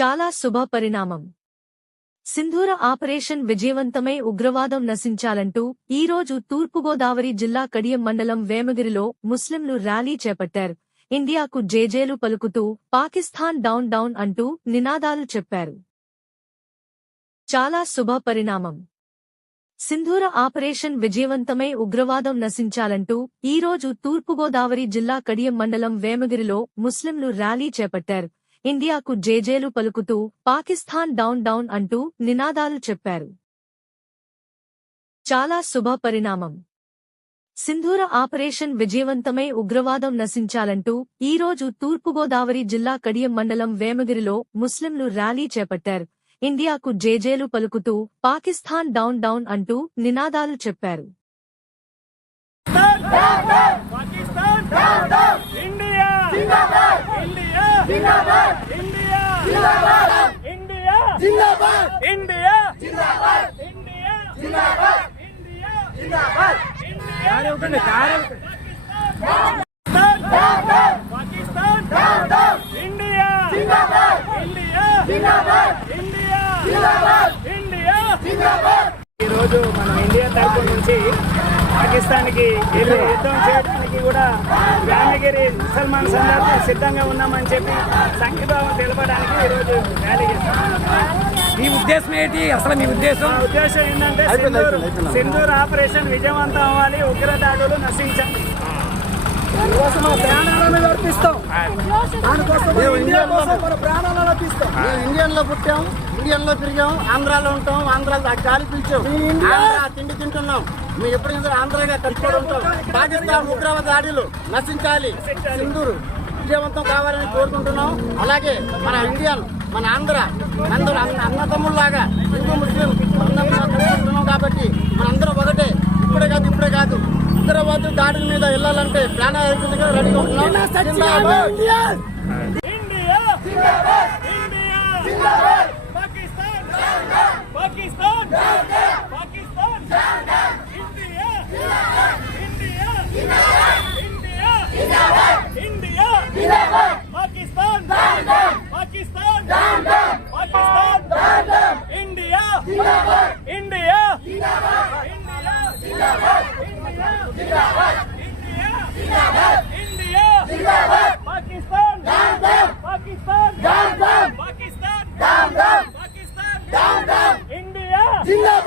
చాలా శుభ పరిణామం. సింధూర ఆపరేషన్ విజయవంతమై ఉగ్రవాదం నశించాలంటూ ఈరోజు తూర్పుగోదావరి జిల్లా కడియం మండలం వేమగిరిలో ముస్లింలు ర్యాలీ చేపట్టారు. ఇండియాకు జేజేలు పలుకుతూ పాకిస్తాన్ డౌన్ డౌన్ అంటూ నినాదాలు చెప్పారు. చాలా శుభ పరిణామం. సింధూర ఆపరేషన్ విజయవంతమై ఉగ్రవాదం నశించాలంటూ ఈరోజు తూర్పుగోదావరి జిల్లా కడియం మండలం వేమగిరిలో ముస్లింలు ర్యాలీ చేపట్టారు. ఇండియాకు జేజేలు పలుకుతూ పాకిస్తాన్ డౌన్ డౌన్ అంటూ నినాదాలు చెప్పారు. చాలా శుభ పరిణామం. సింధూర ఆపరేషన్ విజయవంతమై ఉగ్రవాదం నశించాలంటూ ఈరోజు తూర్పుగోదావరి జిల్లా కడియం మండలం వేమగిరిలో ముస్లింలు ర్యాలీ చేపట్టారు. ఇండియాకు జేజేలు పలుకుతూ పాకిస్తాన్ డౌన్ డౌన్ అంటూ నినాదాలు చెప్పారు Pakistan India India India India! India! India! Pakistan! India! India! India! India! ఈరోజు మనం ఇండియా తరపు నుంచి పాకిస్తాన్కి వెళ్ళి యుద్ధం చేయడానికి కూడా వ్యామగిరి ముసల్మాన్ సందర్భం సిద్ధంగా ఉన్నామని చెప్పి సంఘీభావం తెలపడానికి ఈరోజు ర్యాలీ చేస్తాం మీ ఉద్దేశం ఏంటి? అసలు మీ ఉద్దేశం? ఉద్దేశం ఏంటంటే సింధూర్ సింధూర్ ఆపరేషన్ విజయవంతం అవ్వాలి ఉగ్రదాడులు నశించాలి దానికోసం మా ప్రాణాలను అర్పిస్తాం దానికోసం ఇండియా కోసం మన ప్రాణాలను అర్పిస్తాం. మేము ఇండియన్లో పుట్టాం ఇండియన్లో పెరిగాం ఆంధ్రాలో ఉంటాం ఆంధ్రాలో ఆ గాలి పీల్చాం. తిండి తింటున్నాం. మేము ఎప్పుడు ఆంధ్రగా కట్టుబడి ఉంటాం. పాకిస్తాన్ ఉగ్రవాద దాడులు నశించాలి. సింధూరు విజయవంతం కావాలని కోరుకుంటున్నాం. అలాగే మన ఇండియన్ మన ఆంధ్ర అందరూ అన్న అన్నతమ్ముల్లాగా హిందూ ముస్లిం అందరం కాబట్టి మనందరం ఒకటే. ఇప్పుడే కాదు ఇప్పుడే కాదు ఉగ్రవాద దాడుల మీద వెళ్ళాలంటే ప్రాణాలు అర్పించగా రెడీగా ఉంటున్నాం జిందాబాద్. India India Pakistan Pakistan Dinle